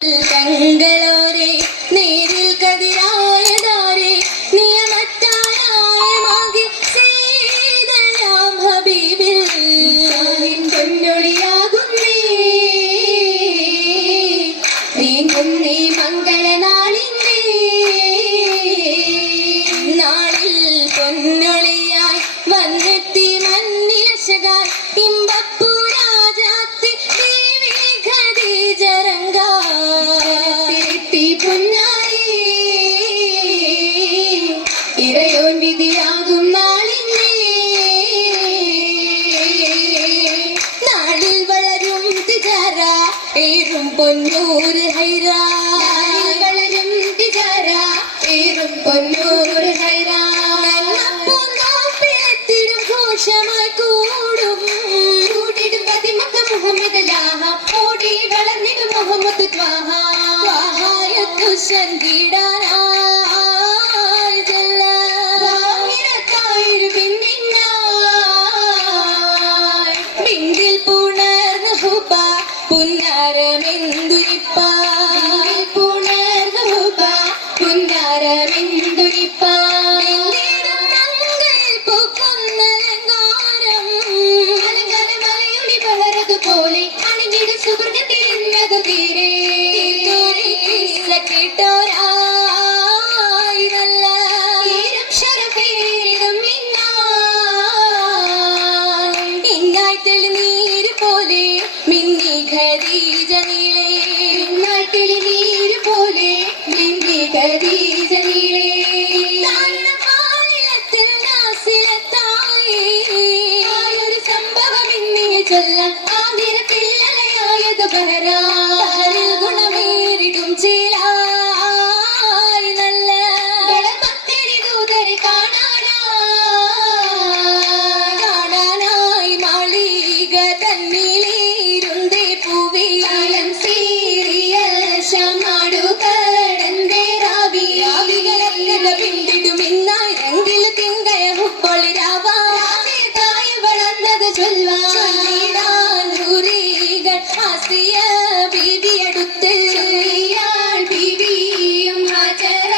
തങ്ങളോരെ നേരിൽ കതിരായതാരെ നിയമത്താനായമാകി സീതയാം ഹബീബിൽ പൊന്നൊളിയാകുന്നേ നീങ്ങുന്നേ മംഗളനാളിന്നേ നാളിൽ പൊന്നൊളിയായി വന്നെത്തി മന്നിലശകായി ഇമ്പപ്പൂ രാജാത്തി ദേവി ഖദീജറങ്ക ഇറയോൻ വിധിയാകും നാളിന്നേ നാളിൽ വളരും തിജാര ഏറും പൊന്നൂർ ഹൈറ വളരും തിജാര ഏറും പൊന്നൂർ ഹൈറ പൂന്തോപ്പിലെത്തിടും ഘോഷമായി കൂടും കൂടിടും പതിമക്ക മുഹമ്മദ് ലാഹ ഓടി വളർന്നിടും മുഹമ്മദ് ത്വാഹ ത്വാഹായത്തു സംഗീടാനാ ഗുണമേറിടും ചേലായി നല്ല ഭക്തരി ദൂതരെ കാണാനായി മാളിക തന്നിലേരുന്തേ പൂവിയാലം സീരിയൽ ശമാടു കടന്തേ രാവികളെല്ലാം പിണ്ടിടും ഇന്നായി രംഗിൽ തിങ്കയ ഹുപ്പൊളി രാവാ തായി വളർന്നത് ചൊല്ലുവാ ബീവിയടുത്ത് ബീവിയും ഹാജറ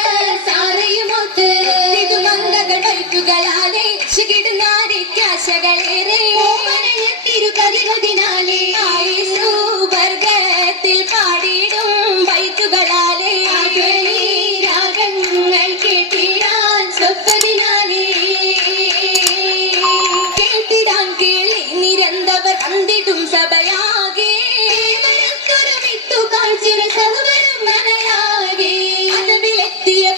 സാറയുമൊത്ത് തിരുമംഗകൾ വൈക്കുകളാലെ ശികിടുന്നാരിക്കാശകളേറെ തിരുപതിനാലെ ആയുസു വർഗത്തിൽ പാടിയിടും വൈക്കുകളാലെ രാഗങ്ങൾ കേട്ടിടാൻ സ്വപ്പതിനാലെ കേട്ടിടാൻ കേളി നിരന്തവർ അന്തിടും സഭയാ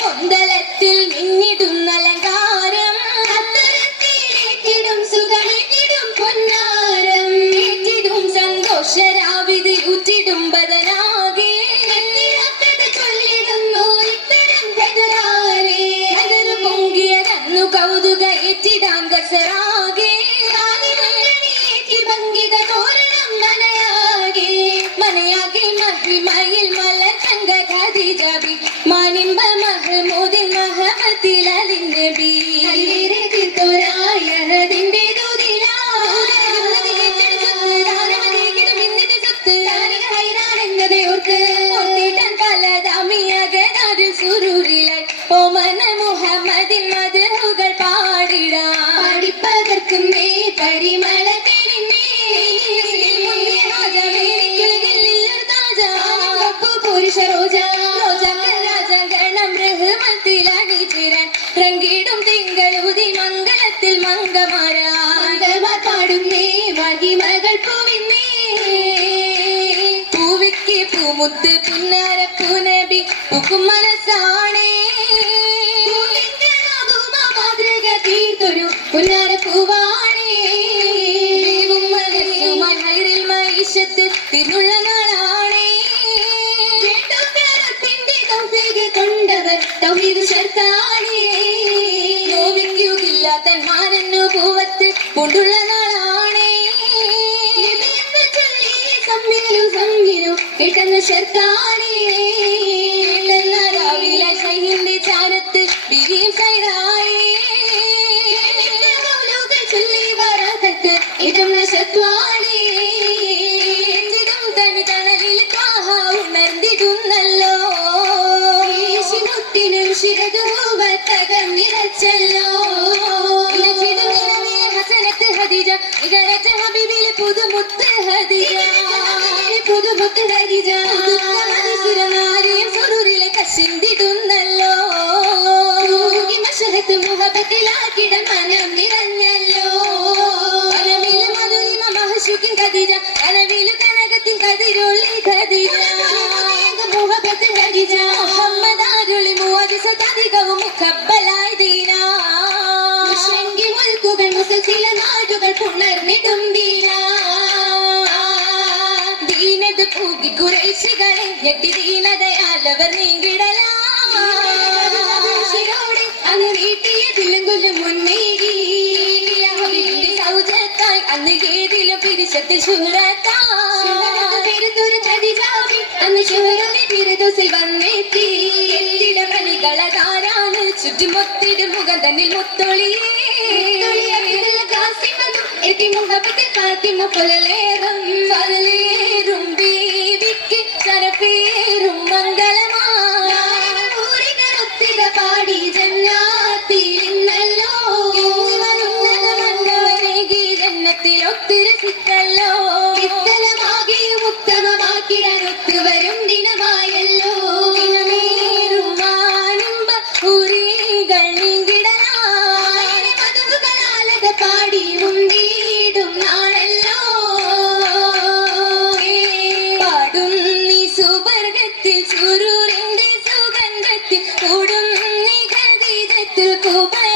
പൊന്തലത്തിൽ മിന്നിടുന്ന അലങ്കാരം അത്തരത്തിലേറ്റിടും സുഖമേറ്റിടും പൊന്നാരം ഏറ്റിടും സന്തോഷരാവിധി ഊറ്റിടും ബദനാകെ ചൊല്ലിടുന്നു ഇത്തരം കതറാരെ കതറു പൊങ്കിയതന്നു കൗതുക ഏറ്റിടാൻ കസറാകെ ഭംഗിത തോരണം മനയാകെ മഹിമയിൽ മലർത്തങ്ക ഖദീജബി മാനിമ്പ മഹ്മൂദിൻ മഹബത്തിലലിൻ നബി ിന്റെ ഓമന മുഹമ്മദിൻ മദ്ഹുകൾ പാടിടാം പാടിപ്പകർക്കുന്നേ പരിമള പുരുഷ റോജ രംഗീടും തിങ്കളുതി മംഗളത്തിൽ മംഗമാരാ പാടുന്നേ മഹിമകൾ പൂവിന്നേ പൂവിക്ക് പൂമുത്ത് പുന്നാര പൂനബി പൂക്കും മനസ്സാണേ മാതൃക തീർത്തൊരു പുന്നാര പൂവാണേ മനസ്സുമായി മൈഷത്ത് തിരുള്ള നാളാണേ കൊണ്ടവർ തൗഹീദ് ശർത്താനേ നോവിക്കുകില്ല തന്മാരന്നു പൂവത്ത് കൊണ്ടുള്ള നാളാണേ സംഗീനു കേട്ടെന്ന് ശർത്താനേ രാവിലെ സൈഹിന്റെ ചാരത്ത് ബിരിയും സൈറായേ ചൊല്ലി വരാത്തത്ത് ഇതും ശത്വാനേ തനി തണലിൽ കാഹ ഉണർന്നിടും ഞെട്ടി ദീനതയാലവർ നീങ്കിടലാ അങ്ങ് വീട്ടിയതിലും കൊല്ലും മുന്നേകി സൗജത്തായി അന്ന് ഏതിലും പിരിശത്തിൽ ശൂരത്താരുന്നൊരു ചതിജാമി അന്ന് ശൂരന്റെ തിരുദോസിൽ വന്നെത്തി മണികളതാരാണ് ചുറ്റുമൊത്തിരും മുഖം തന്നിൽ മുത്തൊളിയേ എത്തി മുഖത്തിൽ കാത്തിമ പൊലലേറും ബീവിക്ക് ചരപ്പേറും മംഗളമാറികളൊത്തിര പാടി ജന്നാത്തിരുന്നല്ലോ മന്നവനേകി ജന്നത്തിൽ ഒത്തിരസിക്കല്ലോ ഇത്തലമാകിയും ഉത്തമമാക്കിടനൊത്തു വരും ദിനമായല്ലോ ദിനമേറും ആനന്ദ ഉരികൾ നീങ്കിടലായ മധുകളാലത പാടി മുന്തിടും നാളല്ലോ പാടും നീ സുവർഗത്തിൽ ചുരുറിന്റെ സുഗന്ധത്തിൽ കൂടും നീ ഖദീജത്തുൽ കുബറ